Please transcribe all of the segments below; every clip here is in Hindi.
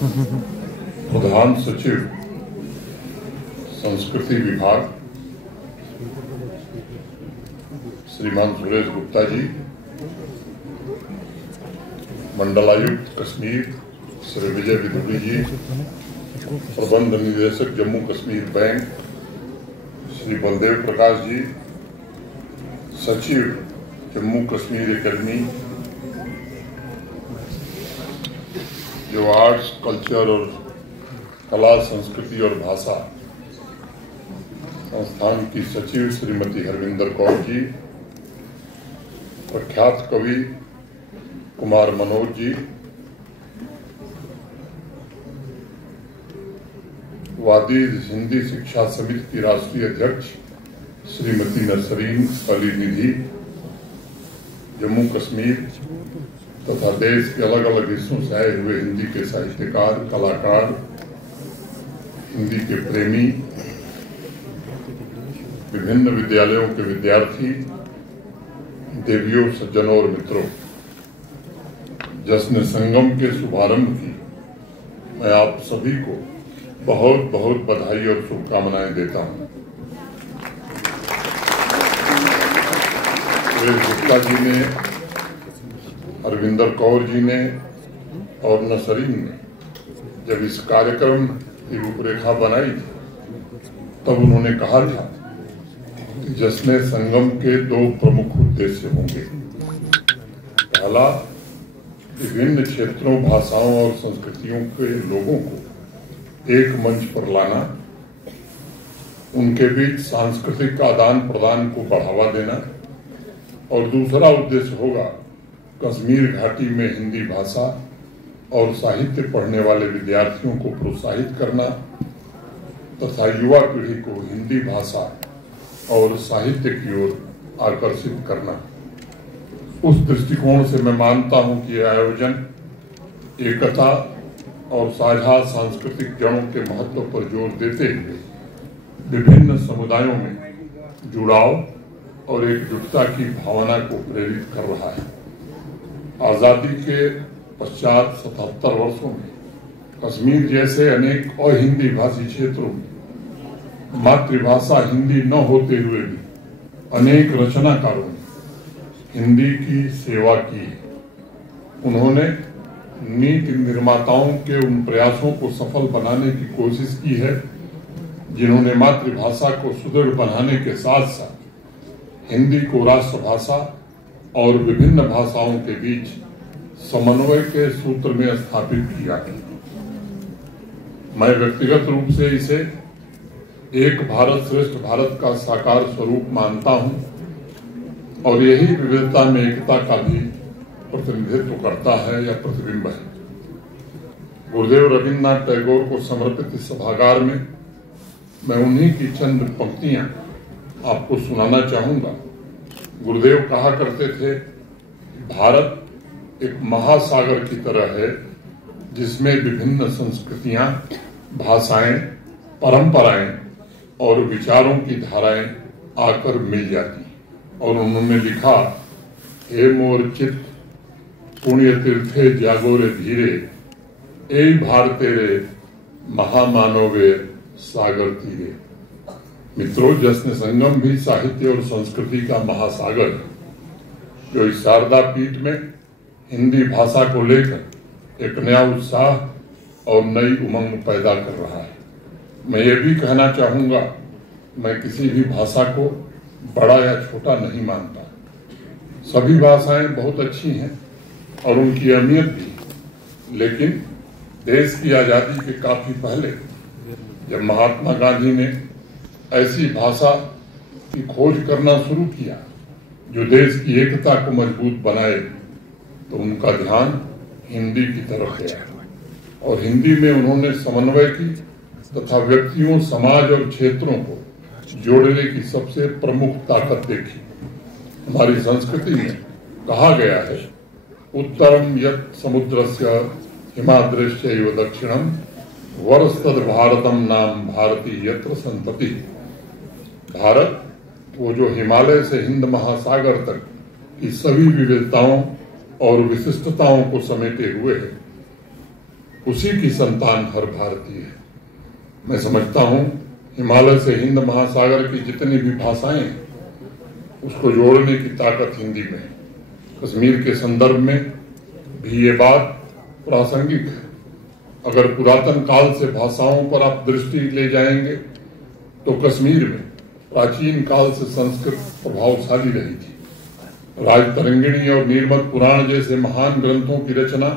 प्रधान सचिव संस्कृति विभाग श्रीमान सुरेश गुप्ता जी, मंडलायुक्त कश्मीर श्री विजय विदुरी जी, प्रबंध निदेशक जम्मू कश्मीर बैंक श्री बलदेव प्रकाश जी, सचिव जम्मू कश्मीर एकेडमी जो आर्ट्स, कल्चर और कला, संस्कृति और भाषा संस्थान की सचिव श्रीमती हरविंदर कौर जी, प्रख्यात कवि कुमार मनोज जी, वादी हिंदी शिक्षा समिति की राष्ट्रीय अध्यक्ष श्रीमती नसरीन अली निधि, जम्मू कश्मीर तथा देश के अलग अलग हिस्सों से आए हुए हिंदी के साहित्यकार, कलाकार, हिंदी के प्रेमी, विभिन्न विद्यालयों के विद्यार्थी, देवियों, सज्जनों और मित्रों, जश्न संगम के शुभारंभ की मैं आप सभी को बहुत बहुत बधाई और शुभकामनाएं देता हूं। सुरेश गुप्ता जी ने, हरविंदर कौर जी ने और नसरीन ने जब इस कार्यक्रम की रूपरेखा बनाई तब उन्होंने कहा था कि जश्न संगम के दो प्रमुख उद्देश्य होंगे। पहला, विभिन्न क्षेत्रों, भाषाओं और संस्कृतियों के लोगों को एक मंच पर लाना, उनके बीच सांस्कृतिक आदान प्रदान को बढ़ावा देना, और दूसरा उद्देश्य होगा कश्मीर घाटी में हिंदी भाषा और साहित्य पढ़ने वाले विद्यार्थियों को प्रोत्साहित करना तथा युवा पीढ़ी को हिंदी भाषा और साहित्य की ओर आकर्षित करना। उस दृष्टिकोण से मैं मानता हूं कि यह आयोजन एकता और साझा सांस्कृतिक जड़ों के महत्व पर जोर देते हुए विभिन्न समुदायों में जुड़ाव और एकजुटता की भावना को प्रेरित कर रहा है। आजादी के पश्चात 77 वर्षों में कश्मीर जैसे अनेक अहिंदी भाषी क्षेत्रों में मातृभाषा हिंदी न होते हुए भी अनेक रचनाकारों ने हिंदी की सेवा की है। उन्होंने नीति निर्माताओं के उन प्रयासों को सफल बनाने की कोशिश की है जिन्होंने मातृभाषा को सुदृढ़ बनाने के साथ साथ हिंदी को राष्ट्रभाषा और विभिन्न भाषाओं के बीच समन्वय के सूत्र में स्थापित किया है। मैं व्यक्तिगत रूप से इसे एक भारत श्रेष्ठ भारत का साकार स्वरूप मानता हूं और यही विविधता में एकता का भी प्रतिनिधित्व करता है या प्रतिबिंब है। गुरुदेव रविन्द्रनाथ टैगोर को समर्पित इस सभागार में मैं उन्हीं की चंद पंक्तियां आपको सुनाना चाहूंगा। गुरुदेव कहा करते थे, भारत एक महासागर की तरह है जिसमें विभिन्न संस्कृतियां, भाषाएं, परंपराएं और विचारों की धाराएं आकर मिल जाती। और उन्होंने लिखा, हे मोर चित्त पुण्य तीर्थे जागोरे धीरे, ए भारतेरे महामानवे सागर तीरे। मित्रों, जश्न संगम भी साहित्य और संस्कृति का महासागर है जो इस शारदा पीठ में हिंदी भाषा को लेकर एक नया उत्साह और नई उमंग पैदा कर रहा है। मैं ये भी कहना चाहूंगा, मैं किसी भी भाषा को बड़ा या छोटा नहीं मानता। सभी भाषाएं बहुत अच्छी हैं और उनकी अहमियत भी, लेकिन देश की आजादी के काफी पहले जब महात्मा गांधी ने ऐसी भाषा की खोज करना शुरू किया जो देश की एकता को मजबूत बनाए, तो उनका ध्यान हिंदी की तरफ गया और हिंदी में उन्होंने समन्वय की तथा व्यक्तियों, समाज और क्षेत्रों को जोड़ने की सबसे प्रमुख ताकत देखी। हमारी संस्कृति में कहा गया है, उत्तरम यत् समुद्रस्य हिमाद्रश्चैव दक्षिणम वर्षतद भारतम नाम भारती यत्र संतति। भारत वो जो हिमालय से हिंद महासागर तक की सभी विविधताओं और विशिष्टताओं को समेटे हुए है, उसी की संतान हर भारतीय है। मैं समझता हूँ हिमालय से हिंद महासागर की जितनी भी भाषाएं हैं उसको जोड़ने की ताकत हिंदी में है। कश्मीर के संदर्भ में भी ये बात प्रासंगिक है। अगर पुरातन काल से भाषाओं पर आप दृष्टि ले जाएंगे तो कश्मीर में प्राचीन काल से संस्कृत प्रभावशाली रही थी। राजतरंगिणी और निर्मद पुराण जैसे महान ग्रंथों की रचना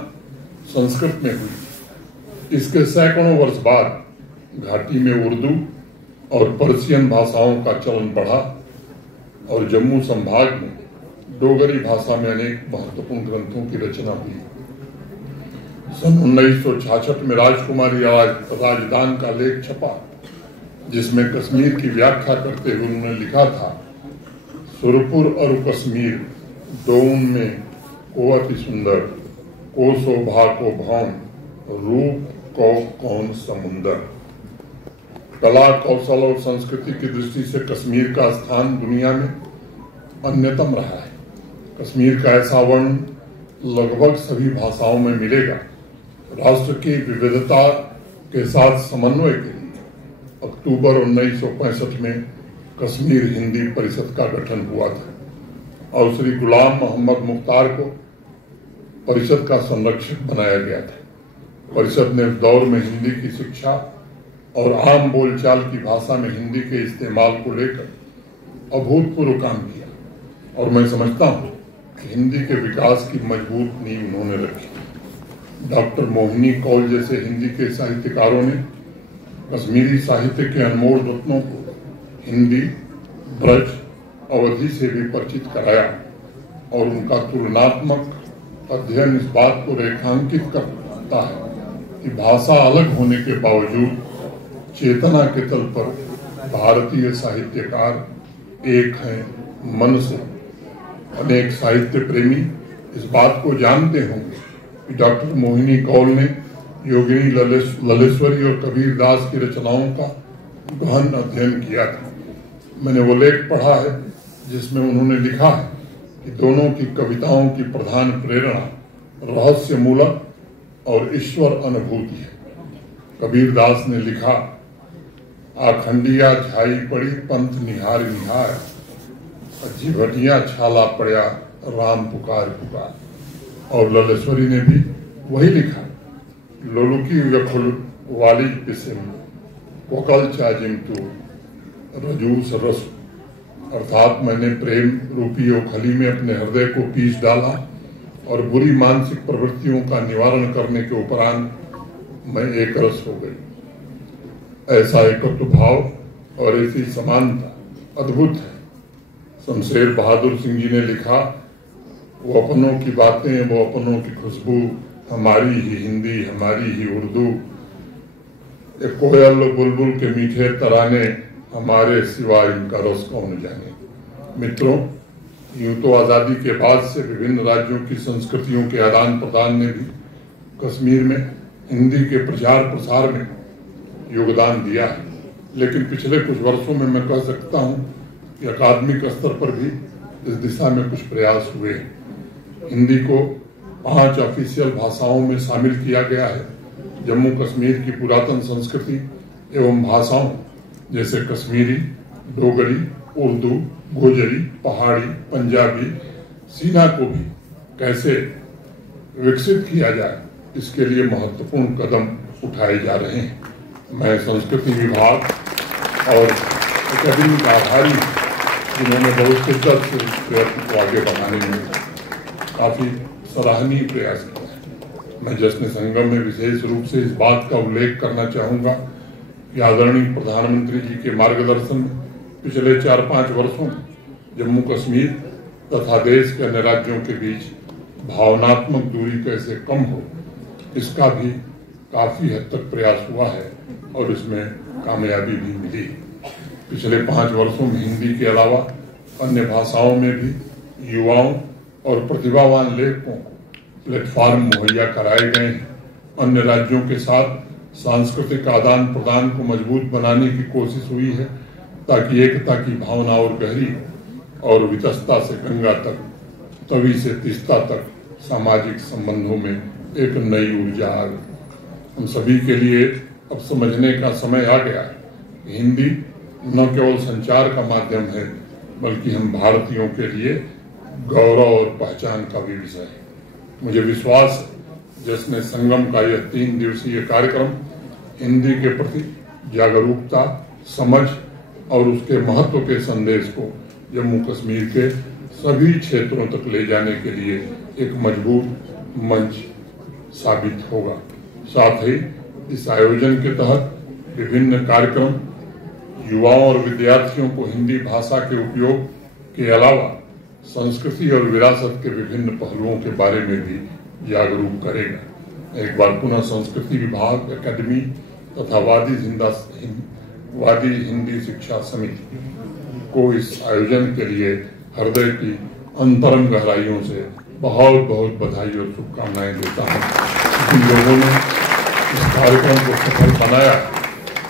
संस्कृत में हुई। इसके सैकड़ों वर्ष बाद घाटी में उर्दू और पर्शियन भाषाओं का चलन बढ़ा और जम्मू संभाग में डोगरी भाषा में अनेक महत्वपूर्ण ग्रंथों की रचना हुई। सन 1966 में राजकुमारी राजदान का लेख छपा जिसमें कश्मीर की व्याख्या करते हुए उन्होंने लिखा था, सुरपुर और कश्मीर दोन में को अति सुंदर, को शोभा को भौन, रूप को कौन समुंदर। कला, कौशल और संस्कृति की दृष्टि से कश्मीर का स्थान दुनिया में अन्यतम रहा है। कश्मीर का ऐसा वर्णन लगभग सभी भाषाओं में मिलेगा। राष्ट्र की विविधता के साथ समन्वय के लिए अक्टूबर 1965 में कश्मीर हिंदी परिषद का गठन हुआ था और श्री गुलाम मोहम्मद मुख्तार को परिषद का संरक्षक बनाया गया था। परिषद ने उस दौर में हिंदी की शिक्षा और आम बोलचाल की भाषा में हिंदी के इस्तेमाल को लेकर अभूतपूर्व काम किया और मैं समझता हूँ कि हिंदी के विकास की मजबूत नींव उन्होंने रखी। डॉक्टर मोहिनी कौल जैसे हिंदी के साहित्यकारों ने कश्मीरी साहित्य के अनमोल रत्नों को हिंदी, ब्रज, अवधि से भी परिचित कराया और उनका तुलनात्मक अध्ययन इस बात को रेखांकित करता है कि भाषा अलग होने के बावजूद चेतना के तल पर भारतीय साहित्यकार एक हैं मन से। अनेक साहित्य प्रेमी इस बात को जानते होंगे कि डॉक्टर मोहिनी कौल ने योगिनी ललेश्वरी और कबीर दास की रचनाओं का गहन अध्ययन किया था। मैंने वो लेख पढ़ा है जिसमें उन्होंने लिखा है कि दोनों की कविताओं की प्रधान प्रेरणा रहस्य मूलक और ईश्वर अनुभूति है। कबीर दास ने लिखा, आखंडिया झाई पड़ी पंथ निहार निहार, जीवटिया छाला पड़या राम पुकार पुकार। और ललेश्वरी ने भी वही लिखा, लोलुकी व्यखुल वाली पिसिम कोकल चाजिम तू रजूस रस। अर्थात मैंने प्रेम रूपी ओखली में अपने हृदय को पीस डाला और बुरी मानसिक प्रवृत्तियों का निवारण करने के उपरांत मैं एक रस हो गई। ऐसा एकत्व भाव और ऐसी समानता अद्भुत है। शमशेर बहादुर सिंह जी ने लिखा, वो अपनों की बातें, वो अपनों की खुशबू, हमारी ही हिंदी, हमारी ही उर्दू, एक कोयल बुलबुल के मीठे तराने, हमारे सिवा इनका रस कौन जाने। मित्रों, यूं तो आजादी के बाद से विभिन्न राज्यों की संस्कृतियों के आदान प्रदान ने भी कश्मीर में हिंदी के प्रचार प्रसार में योगदान दिया है, लेकिन पिछले कुछ वर्षों में मैं कह सकता हूं कि अकादमिक स्तर पर भी इस दिशा में कुछ प्रयास हुए हैं। हिंदी को 5 ऑफिशियल भाषाओं में शामिल किया गया है। जम्मू कश्मीर की पुरातन संस्कृति एवं भाषाओं जैसे कश्मीरी, डोगरी, उर्दू, गोजरी, पहाड़ी, पंजाबी, सीना को भी कैसे विकसित किया जाए, इसके लिए महत्वपूर्ण कदम उठाए जा रहे हैं। मैं संस्कृति विभाग और अकादमी का आभारी जिन्होंने बहुत शिद्दत से इस प्रयत्न को आगे बढ़ाने में काफी सराहनीय प्रयास किया है। मैं जश्न संगम में विशेष रूप से इस बात का उल्लेख करना चाहूंगा कि आदरणीय प्रधानमंत्री जी के मार्गदर्शन में पिछले 4-5 वर्षों में जम्मू कश्मीर तथा देश के अन्य राज्यों के बीच भावनात्मक दूरी कैसे कम हो, इसका भी काफी हद तक प्रयास हुआ है और इसमें कामयाबी भी मिली। पिछले 5 वर्षों में हिंदी के अलावा अन्य भाषाओं में भी युवाओं और प्रतिभावान लेखकों को प्लेटफॉर्म मुहैया कराए गए हैं। अन्य राज्यों के साथ सांस्कृतिक आदान प्रदान को मजबूत बनाने की कोशिश हुई है ताकि एकता की भावना और गहरी और वितस्ता से गंगा तक, तवी से तीस्ता तक सामाजिक संबंधों में एक नई ऊर्जा आए। हम सभी के लिए अब समझने का समय आ गया है। हिंदी न केवल संचार का माध्यम है, बल्कि हम भारतीयों के लिए गौरव और पहचान का भी विषय है। मुझे विश्वास है जश्न संगम का यह 3 दिवसीय कार्यक्रम हिंदी के प्रति जागरूकता, समझ और उसके महत्व के संदेश को जम्मू कश्मीर के सभी क्षेत्रों तक ले जाने के लिए एक मजबूत मंच साबित होगा। साथ ही इस आयोजन के तहत विभिन्न कार्यक्रम युवाओं और विद्यार्थियों को हिंदी भाषा के उपयोग के अलावा संस्कृति और विरासत के विभिन्न पहलुओं के बारे में भी जागरूक करेगा। एक बार पुनः संस्कृति विभाग, अकादमी तथा वादी हिंदी शिक्षा समिति को इस आयोजन के लिए हृदय की अंतरंग गहराइयों से बहुत बहुत बधाई और शुभकामनाएं देता हूँ। जिन लोगों ने इस कार्यक्रम को सफल बनाया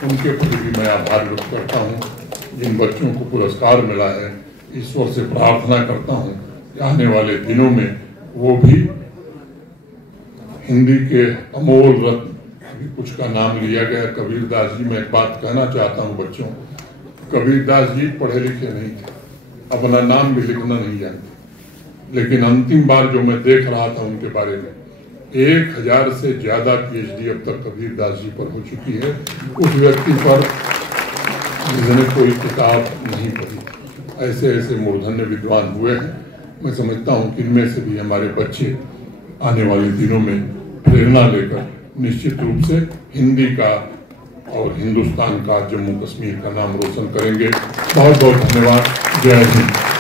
उनके प्रति भी मैं आभार व्यक्त करता हूँ। जिन बच्चों को पुरस्कार मिला है, ईश्वर से प्रार्थना करता हूँ कि आने वाले दिनों में वो भी हिंदी के अमोल रत्न, कुछ का नाम लिया गया कबीरदास जी। मैं एक बात कहना चाहता हूँ बच्चों, कबीरदास जी पढ़े लिखे नहीं थे, अपना नाम भी लिखना नहीं जानते, लेकिन अंतिम बार जो मैं देख रहा था उनके बारे में 1000 से ज्यादा PhD अब तक कबीरदास जी पर हो चुकी है। उस व्यक्ति पर जिसने कोई किताब नहीं पढ़ी, ऐसे ऐसे मूर्धन्य विद्वान हुए हैं। मैं समझता हूँ कि इनमें से भी हमारे बच्चे आने वाले दिनों में प्रेरणा लेकर निश्चित रूप से हिंदी का और हिंदुस्तान का, जम्मू कश्मीर का नाम रोशन करेंगे। बहुत बहुत धन्यवाद। जय हिंद।